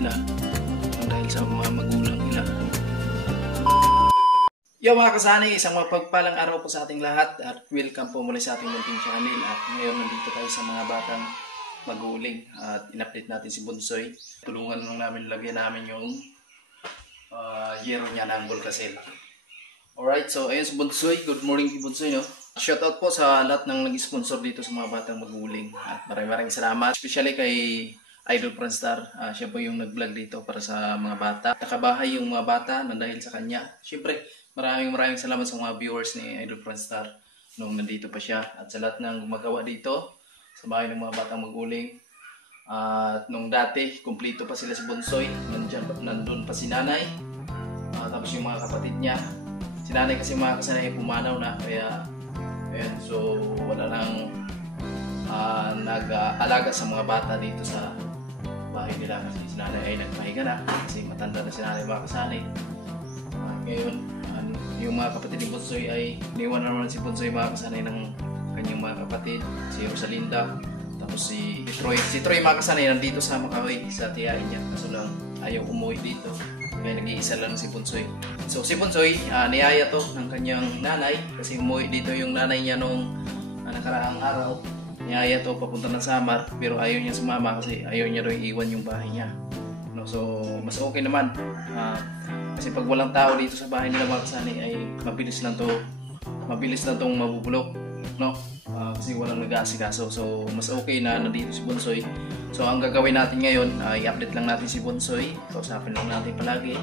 sila dahil sa mga magulang nila. Yo mga kasani, isang mapagpalang araw po sa ating lahat at welcome po muli sa ating munting channel. At ngayon nandito tayo sa mga batang maguling at in-update natin si Bunsoy. Tulungan lang namin, lagyan namin yung yero niya ng Volcacel. Alright, so ayun si Bunsoy. Good morning si Bunsoy, no? Shoutout po sa lahat ng nag-sponsor dito sa mga batang maguling. At maraming salamat. Especially kay Idol Franstar. Siya po yung nag-vlog dito para sa mga bata. Nakabahay yung mga bata na dahil sa kanya. Siyempre, maraming salamat sa mga viewers ni Idol Franstar nung nandito pa siya. At sa lahat ng gumagawa dito sa bahay ng mga batang maguling. At nung dati, kumpleto pa sila si Bunsoy. Nandun pa si nanay. Tapos yung mga kapatid niya. Si nanay kasi mga kasanay pumanaw na. Kaya, ayan, so wala nang nag-alaga sa mga bata dito sa bahay nila. Kasi si nanay ay nagpahinga na. Kasi matanda na si nanay mga kasanay. Ngayon, yung mga kapatid ni Bunsoy ay niwan naman si Bunsoy mga kasanay ng kanyang mga kapatid, si Rosalinda, tapos si Troy. Si Troy mga kasanay nandito sa Makaway sa tiyain niya, kaso lang ayaw umuwi dito kaya nag-iisa lang si Bunsoy. So si Bunsoy, niyaya to ng kanyang nanay kasi umuwi dito yung nanay niya nung nakaraang araw. Niyaya to papunta ng Samar pero ayaw niya sumama kasi ayaw niya rin iwan yung bahay niya. No, so mas okay naman. Kasi pag walang tao dito sa bahay nila mga kasanay ay mabilis lang tong mabubulok, no? Kasi walang nag-aasikaso. So mas okay na nandito si Bunsoy. So ang gagawin natin ngayon, i-update lang natin si Bunsoy. Kausapin lang natin palagi.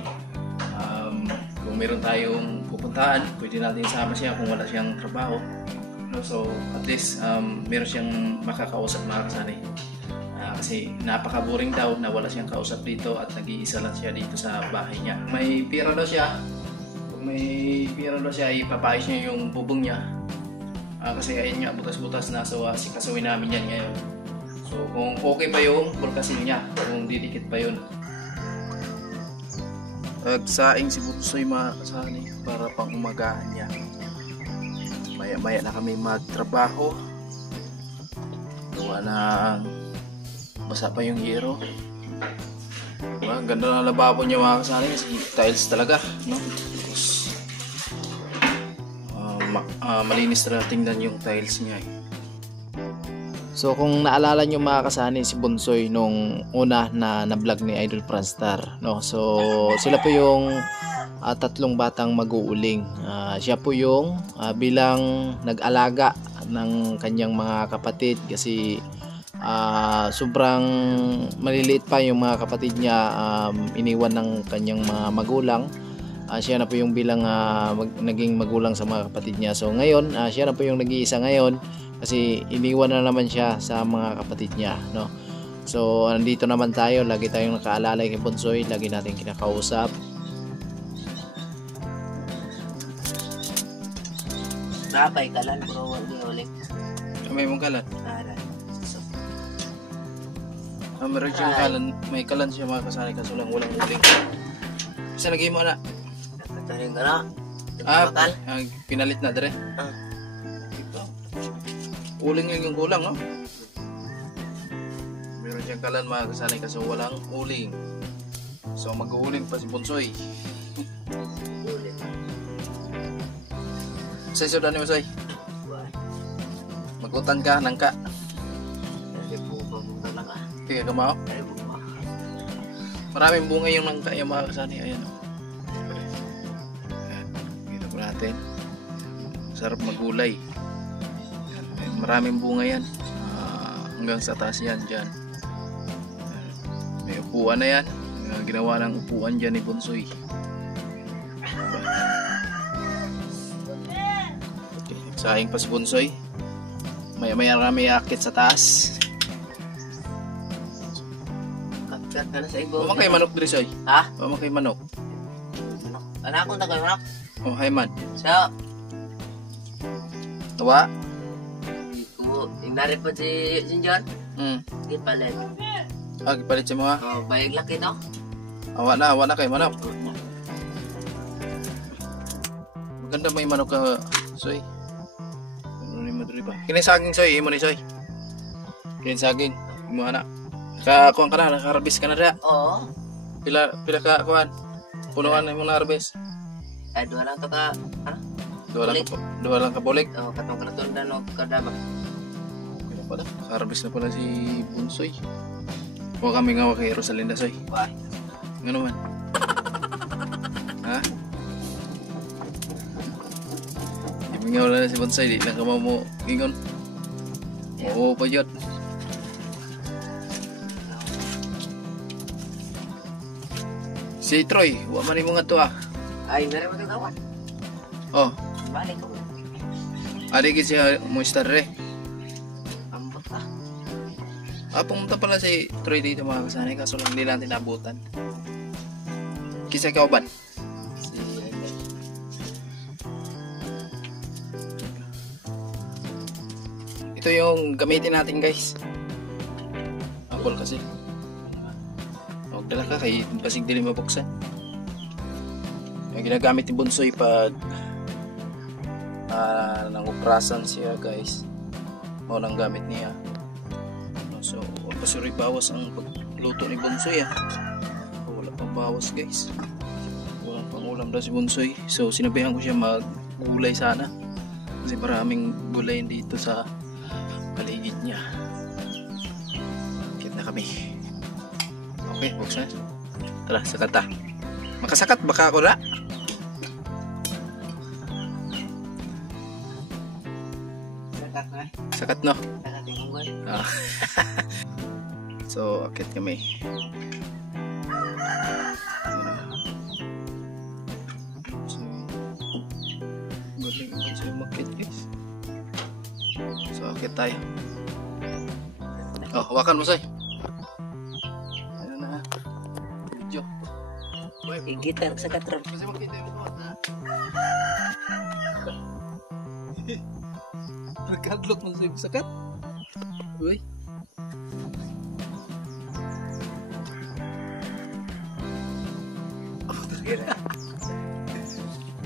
Kung meron tayong pupuntahan, pwede natin isama siya kung wala siyang trabaho, no? So at least meron siyang makakausap mga kasanay. Kasi napaka-boring daw na wala siyang kausap dito at nag-iisa lang siya dito sa bahay niya. May pira daw siya. Kung may pira daw siya, ipapayos niya yung bubong niya. Kasi ayun nga, butas-butas na. So sikasuin namin yan ngayon. So kung okay pa yung Volcacel niya, kung didikit pa yun. Nagsaing si Bunsoy mga kasani para pang umagahan niya. Maya-maya na kami magtrabaho. Gawa ng basa pa yung yero. Diba? Ganda na lababo niya mga kasani kasi tiles talaga, no? Tapos malinis na tingnan yung tiles niya eh. So kung naalala nyo mga kasani si Bunsoy nung una na vlog ni Idol Franstar, no? So sila po yung tatlong batang mag-uuling. Siya po yung bilang nag-alaga ng kanyang mga kapatid kasi sobrang maliliit pa yung mga kapatid niya, iniwan ng kanyang mga magulang. Siya na po yung bilang naging magulang sa mga kapatid niya. So ngayon, siya na po yung nag-iisa ngayon kasi iniwan na naman siya sa mga kapatid niya, no? So nandito naman tayo, lagi tayong nakaalalay kay Bunsoy, lagi natin kinakausap. Napay kalan bro, uling. May mong kalan? Meron siyang kalan, may kalan siya mga kasani kaso lang walang uling. Kasi lagi mo na. Taring ka na. Pinalit na dire. Uling yung kulang, no? Meron siyang kalan mga kasani kaso walang uling. So mag-uuling pa si Bunsoy. Say sudan ni Bunsoy. Magutan ka, nangka. Kaya kamao? Maraming bunga yung nangka yung mga kasani. Ayan o. Kita po natin. Sarap magulay. Maraming bunga yan. Hanggang sa taas yan dyan. May upuan na yan. Ginawa ng upuan dyan ni Bunsoy. Okay, saing pa si Bunsoy. Maya rami akit sa taas. Mamakay manok diri soy. Ha? Mamakay manok. Anak ko tagay manok. Oh, hay man. So, tawa. Ito, inari po si John. Gipalit. Gipalit siya mo ha? Oh, bayag laki no? Awa na kay manok. Maganda may manok ka, soy. Ano ni madri ba? Kini saging soy, imo ni soy. Kini saging, imo ana. Nakakuha ka na, nakarabis ka na rin. Oo. Pila ka kuan. Punuan imong harvest. Ay, dua lang to ka, ano? Dua lang ka bulik. Oh, katong karaton na no, kada ba? Pila pala. Harvest na pala si Bunsoy. Huwag kami nga kay Rosalinda soy. Why? Ano man? Ha? Ibingaw na si Bunsoy. Di lang ka mo gingon. Oo pa yun. Si Troy, huwag man yung mga to ah. Ay, meron mo ito gawan. Oh, Balik ko. adik siya mo star re. Ambot ka. Pumunta pala si Troy dito mga kasanay kaso lang hindi natin nabutan. Kisa ikaw ba? Si Ende. Ito yung gamitin natin guys. Apple kasi. Huwag dala ka kay basig dili mabuksan. Yung ginagamit ni Bunsoy pag nanguprasan siya guys. O nang gamit niya. So, wag pasuri bawas ang pagluto ni Bunsoy ah. Wala pang bawas guys. Walang pangulam daw si Bunsoy. So, sinabihan ko siya maggulay sana. Kasi maraming gulay dito sa paligid niya. Kit na kami. Okay, buksan. Tara, sakat ta. Makasakat baka ako na. Sakat na. Sakat no. Sakat yung unggoy. So, akit kami. So, galing ako sa makit guys. So, akit tayo. Oh, hawakan mo say. Ano na? Video. Gitar sa katron. Kasi makita yung mga ha? Nagkadlok mo sa sakat. Uy.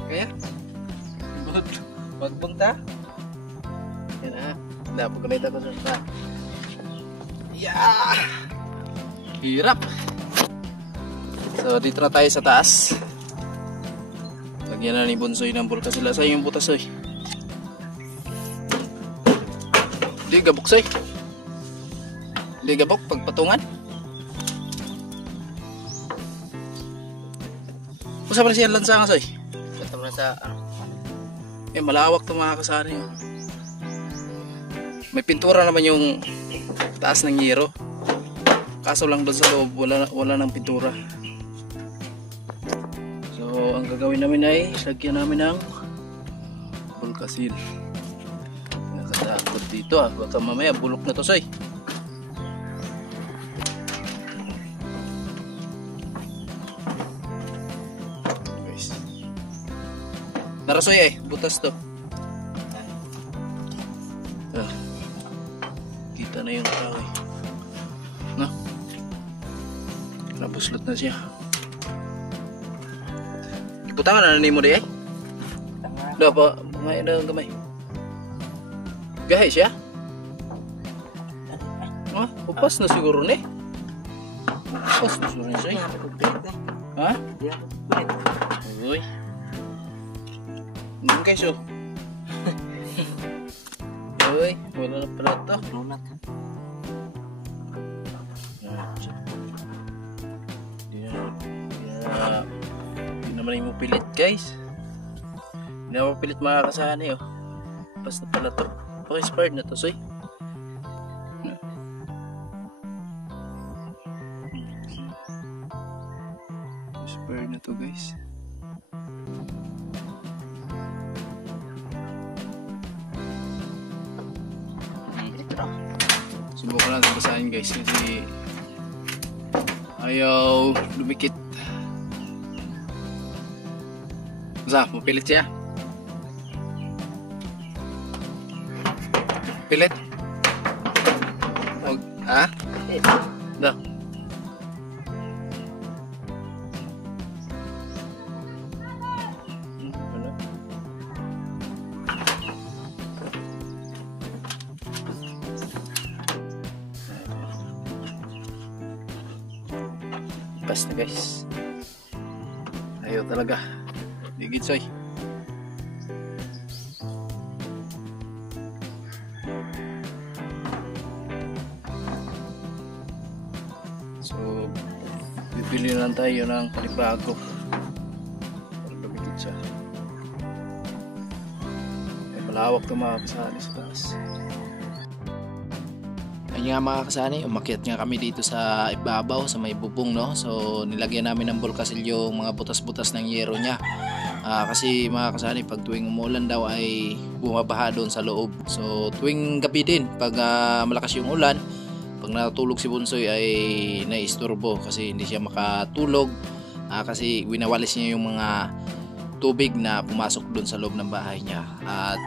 Kaya? Magbunta? Yan ha. Dapat kumita ko sa yeah! Hirap. So dito na tayo sa taas. Lagyan na ni Bunsoy ng bulka sila sa yung butas oy. Di gabok soy. Di gabok pagpatungan. Usa man siya lansangan soy. Katong nasa, Malawak to mga kasari. May pintura naman yung taas ng yero. Kaso lang doon sa loob wala nang pintura. So ang gagawin namin ay lagyan namin ng bulkasil. Nakatakot dito baka mamaya bulok na to soy. Guys. Narasoy butas to. Kita na yung kahoy. No? Nabuslot na siya. Iputangan na nimo di Dapat mga ina gamay. Gahay siya? Upas na siguro ni. Upas na siguro siya. Ha? Uy. Hindi kayo. Uy, wala na pala ito. lunat. Hindi naman yung pilit guys. Hindi naman pilit makakasani Basta pala ito. Expired na ito soy. Expired na ito guys. Subukan natin basahin guys kasi ayaw lumikit. Basta, mapilit siya. Pilit? Ha? Da. lumabas na guys. Ayaw talaga. Digid soy. So, bibili na lang tayo ng panibago. Para lumikit siya. May malawak ito mga kasali sa taas. Ayun nga mga kasani, umakyat nga kami dito sa ibabaw, sa may bubong, no? So nilagyan namin ng bulkasil yung mga butas-butas ng yero niya. Kasi mga kasani, pag tuwing umulan daw ay bumabaha doon sa loob. So tuwing gabi din, pag malakas yung ulan, pag natulog si Bunsoy ay naisturbo kasi hindi siya makatulog. Kasi winawalis niya yung mga tubig na pumasok doon sa loob ng bahay niya. At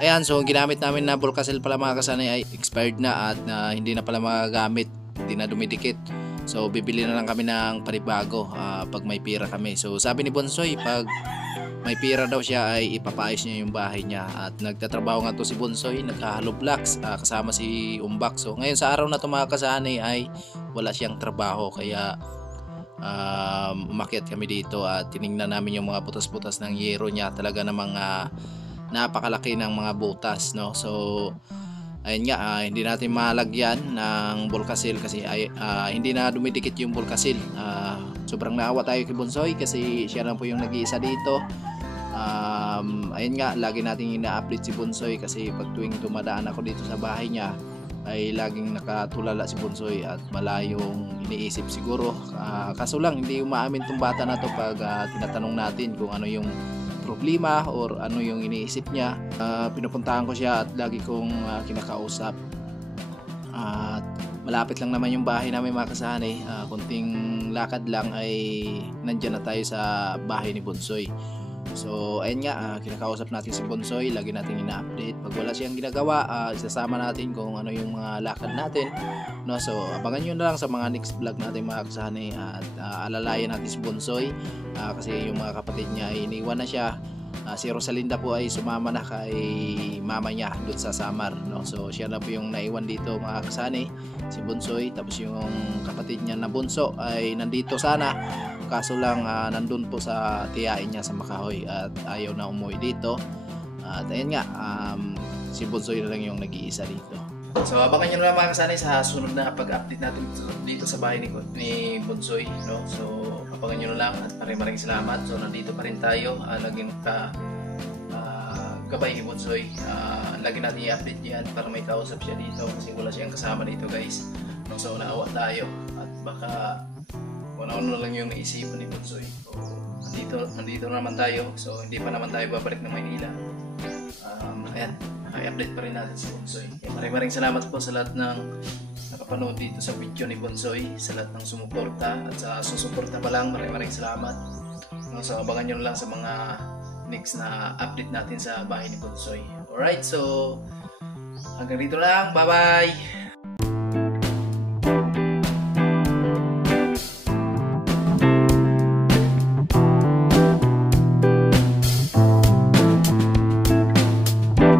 ayan, so ginamit namin na bulkasil pala mga kasanay ay expired na at hindi na pala magagamit, hindi na dumidikit. So bibili na lang kami ng panibago pag may pira kami. So sabi ni Bunsoy, pag may pira daw siya ay ipapaayos niya yung bahay niya. At nagtatrabaho nga to si Bunsoy, nagka-hollow blocks kasama si Umbak. So ngayon sa araw na to mga kasanay ay wala siyang trabaho, kaya umakyat kami dito at tiningnan namin yung mga butas-butas ng yero niya. Talaga namang napakalaki ng mga butas, no? So ayun nga, hindi natin malagyan ng bulkasil kasi hindi na dumidikit yung bulkasil. Sobrang naawa tayo kay Bunsoy kasi siya lang po yung nag-iisa dito. Ayun nga, lagi nating ina-update si Bunsoy kasi pag tuwing tumadaan ako dito sa bahay niya ay laging nakatulala si Bunsoy at malayong iniisip siguro. Kaso lang hindi umaamin tong bata na to pag tinatanong natin kung ano yung problema or ano yung iniisip niya. Pinupuntahan ko siya at lagi kong kinakausap. At malapit lang naman yung bahay namin mga kasanay. Kunting lakad lang ay nandyan na tayo sa bahay ni Bunsoy. So ayun nga, kinakausap natin si Bunsoy, lagi natin ina-update. Pag wala siyang ginagawa, isasama natin kung ano yung mga lakad natin, no? So abangan nyo na lang sa mga next vlog natin mga kasanay. At alalayan natin si Bunsoy kasi yung mga kapatid niya ay iniwan na siya. Si Rosalinda po ay sumama na kay mama niya doon sa Samar, no? So siya na po yung naiwan dito mga kasanay, si Bunsoy. Tapos yung kapatid niya na bunso ay nandito sana, kaso lang nandun po sa tiyain niya sa Makahoy at ayaw na umuwi dito. At ayun nga, si Bunsoy na lang yung nag-iisa dito. So abangan nyo na lang mga kasanay sa sunod na pag-update natin dito sa bahay ni Bunsoy, no? So abangan nyo na lang at maraming salamat. So nandito pa rin tayo, laging gabay ni Bunsoy. Lagi natin i-update yan para may kausap siya dito kasi wala siyang kasama dito guys, no? So naawa tayo at baka ano lang yung naisipan ni Bunsoy. So nandito naman tayo, so hindi pa naman tayo babalik ng Maynila. Ayan, i-update pa rin natin si Bunsoy. Maraming salamat po sa lahat ng nakapanood dito sa video ni Bunsoy, sa lahat ng sumuporta at sa susuporta pa lang, maraming salamat. So abangan nyo lang sa mga next na update natin sa bahay ni Bunsoy. Alright, so hanggang dito lang, bye bye!